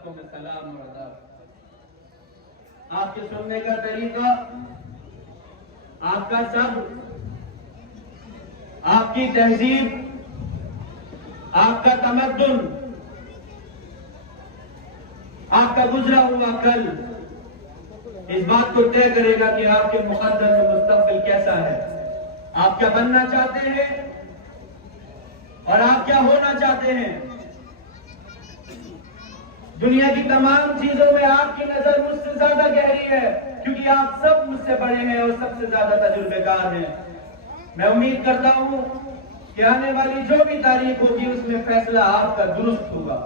सबको में सलाम और अदब। आपके सुनने का तरीका, आपका सब्र, आपकी तहजीब, आपका तमद्दुन, आपका गुजरा हुआ कल इस बात को तय करेगा कि आपके मुकद्दर में मुस्तकबिल कैसा है। आप क्या बनना चाहते हैं और आप क्या होना चाहते हैं। दुनिया की तमाम चीजों में आपकी नजर मुझसे ज्यादा गहरी है, क्योंकि आप सब मुझसे बड़े हैं और सबसे ज्यादा तजुर्बेकार हैं। मैं उम्मीद करता हूं कि आने वाली जो भी तारीख होगी उसमें फैसला आपका दुरुस्त होगा,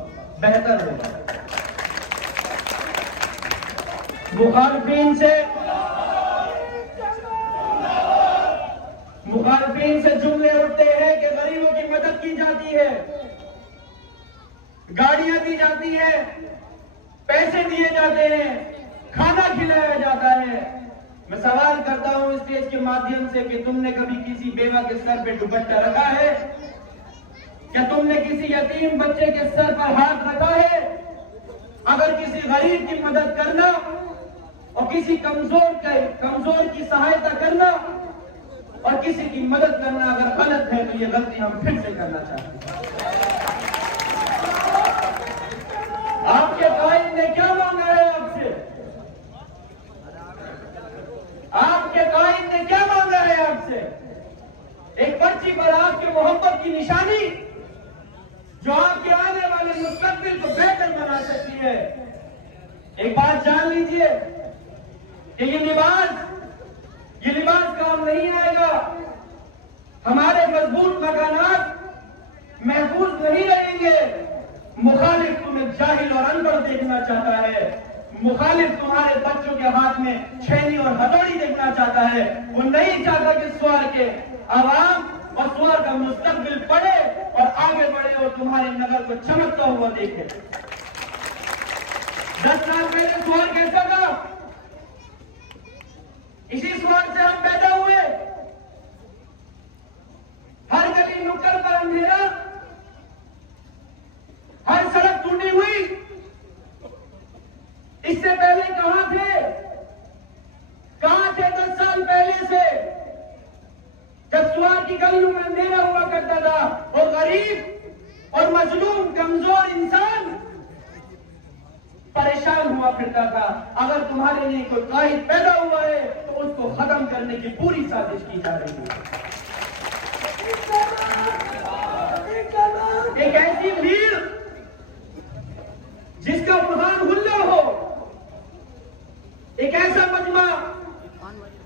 बेहतर होगा। मुखालफीन से जुमले उठते हैं कि गरीबों की मदद की जाती है, गाड़ियां दी जाती है, पैसे दिए जाते हैं, खाना खिलाया जाता है। मैं सवाल करता हूं स्टेज के माध्यम से कि तुमने कभी किसी बेवा के सर पे दुपट्टा रखा है? क्या तुमने किसी यतीम बच्चे के सर पर हाथ रखा है? अगर किसी गरीब की मदद करना और किसी कमजोर की सहायता करना और किसी की मदद करना अगर गलत है तो ये गलती हम फिर से करना चाहते हैं। आपके कायद ने क्या मांगा है आपसे? आपके कायद ने क्या मांगा है आपसे? एक पर्ची पर आपके मोहब्बत की निशानी जो आपके आने वाले मुस्तकबिल को बेहतर बना सकती है। एक बात जान लीजिए कि ये लिबास काम नहीं आएगा। हमारे मजबूत मकानात महफूज नहीं रहेंगे। मुखालिफ तुम्हें जाहिल और अनपढ़ देखना चाहता है। मुखालिफ तुम्हारे बच्चों के हाथ में छेनी और हथौड़ी देखना चाहता है। वो नहीं चाहता कि स्वार के आवाम और स्वार का मुस्तकबिल पढ़े और आगे बढ़े और तुम्हारे नगर को चमकता हुआ देखे। 10 साल पहले स्वार कैसा था? इसी स्वार से हम पैदा हुए। हर गली नुक्कड़ पर अंधेरा, हर सड़क टूटी हुई। इससे पहले कहां थे? कहां थे 10 साल पहले से, जब स्वार की गलियों में अंधेरा हुआ करता था और गरीब और मजलूम कमजोर इंसान परेशान हुआ फिरता था। अगर तुम्हारे लिए कोई कायद पैदा हुआ है तो उसको खत्म करने की पूरी साजिश की जा रही है। एक ऐसी भीड़ जिसका बुरहान हुल्ला हो, एक ऐसा मजमा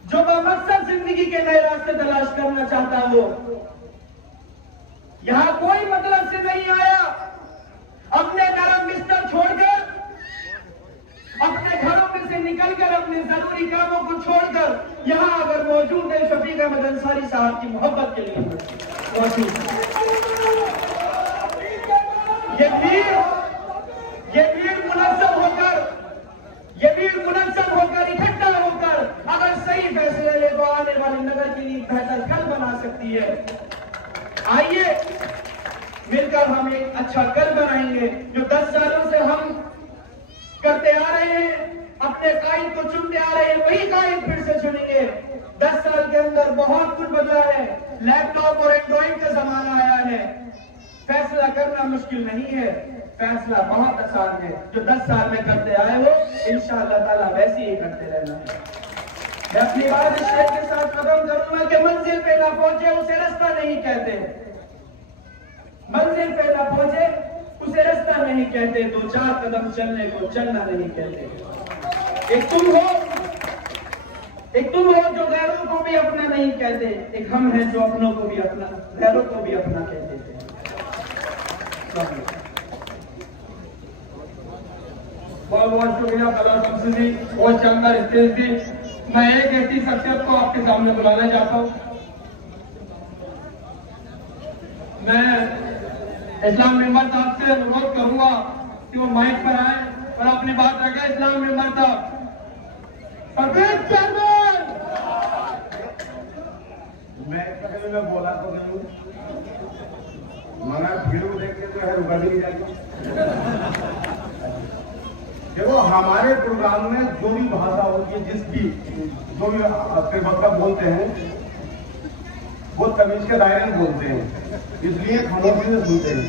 जो बामकसद जिंदगी के नए रास्ते तलाश करना चाहता हो। यहां कोई मतलब से नहीं आया। अपने नरम बिस्तर छोड़कर, अपने घरों में से निकलकर, अपने जरूरी कामों को छोड़कर यहां अगर मौजूद है शफीक अहमद अंसारी साहब की मोहब्बत के लिए मौजूद है। ये भीड़ मुनज़्ज़म होकर इकट्ठा होकर अगर सही फैसले ले तो आने वाले नगर के लिए बेहतर कल बना सकती है। आइए मिलकर हम एक अच्छा कल बनाएंगे। जो 10 सालों से हम करते आ रहे हैं, अपने कायद को चुनते आ रहे हैं, वही कायद फिर से चुनेंगे। 10 साल के अंदर बहुत कुछ बदला है। लैपटॉप और एंड्रॉइड का जमाना आया है। फैसला करना मुश्किल नहीं है, फैसला बहुत आसान है। जो 10 साल में करते आए हो इंशाअल्लाह ताला वैसे ही करते रहना है। मैं अपनी बात इस शेर के साथ खत्म करूंगा कि मंजिल पे ना पहुंचे उसे रास्ता नहीं कहते। मंजिल पे ना पहुंचे उसे रास्ता नहीं कहते। 2-4 कदम चलने को चलना नहीं कहते। एक तुम हो जो गैरों को भी अपना नहीं कहते। एक हम हैं जो अपनों को भी अपना, गैरों को भी अपना कहते थे। बहुत बहुत शुक्रिया फला शम्सी जी, बहुत शानदार स्टेज दी। मैं एक ऐसी शख्सियत को आपके सामने बुलाना चाहता हूँ। मैं इस्लाम मेंबर साहब से अनुरोध करूंगा कि वो माइक पर आए और अपनी बात रखें। इस्लाम मेंबर साहब, परवेज चेयरमैन। मैं बोला तो नहीं, मगर भीड़ को देख के जो है रुका भी नहीं जाएगा। हमारे प्रोग्राम में जो भी भाषा होती है, जिसकी जो भी वक्ता बोलते हैं वो तमीज के दायरे में बोलते हैं, इसलिए खामोशी से सुनते हैं।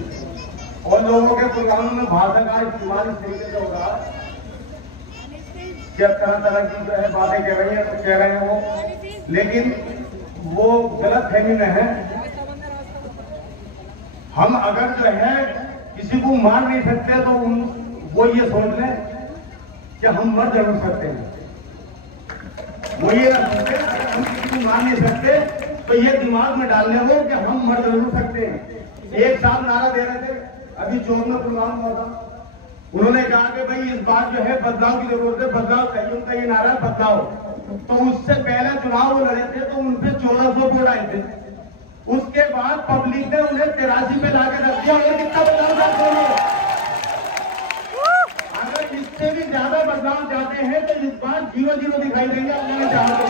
और लोगों के प्रोग्राम में भाषा का इस्तेमाल इस तरीके से होगा कि तरह तरह की जो है बातें कह रहे हैं तो कह रहे हैं वो, लेकिन वो गलत फहमी में है। हम अगर जो है किसी को मार नहीं सकते तो वो ये सोच लें कि हम मर जरूर सकते हैं। वो ये ना सोचे हम किसी को मार नहीं सकते तो ये दिमाग में डाल ले वो कि हम मर जरूर सकते हैं। एक साहब नारा दे रहे थे, अभी चौक में प्रोग्राम हुआ था, उन्होंने कहा कि भाई इस बार जो है बदलाव की जरूरत है, बदलाव चाहिए, उनका ये नारा बदलाव। तो उससे पहले चुनाव वो लड़े थे तो उन पे 1400 वोट आए थे, उसके बाद पब्लिक ने उन्हें 83 पे लाके रख दिया। और कितना बदलाव चाहते हैं? अगर इससे भी ज्यादा बदलाव चाहते हैं तो इस बार 0-0 दिखाई देंगे अपने चाहते।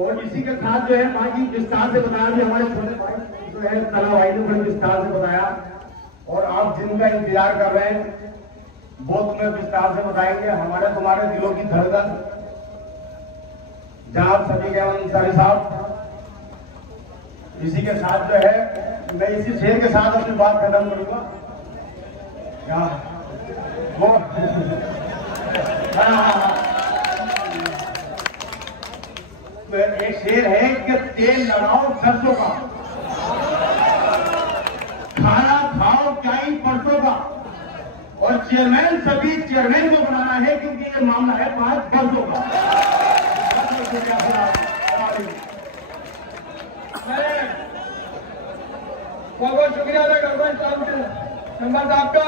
और इसी के साथ जो है बाकी विस्तार से बताया भी हमारे छोटे भाई जो है तला भाई ने बड़े विस्तार से बताया, और आप जिनका इंतजार कर रहे हैं वो तुम्हें विस्तार से बताएंगे। हमारे तुम्हारे दिलों की धड़कन जनाब सफीक अहमद अंसारी साहब। इसी के साथ जो है मैं इसी शेर के साथ अपनी बात खत्म करूंगा। वो एक शेर है कि तेल लगाओ सरसों का, खाना खाओ क्या ही परसों का, और चेयरमैन सभी चेयरमैन को बनाना है क्योंकि ये मामला है 5 वर्षों का। बहुत बहुत शुक्रिया अदा करता हूं साहब का।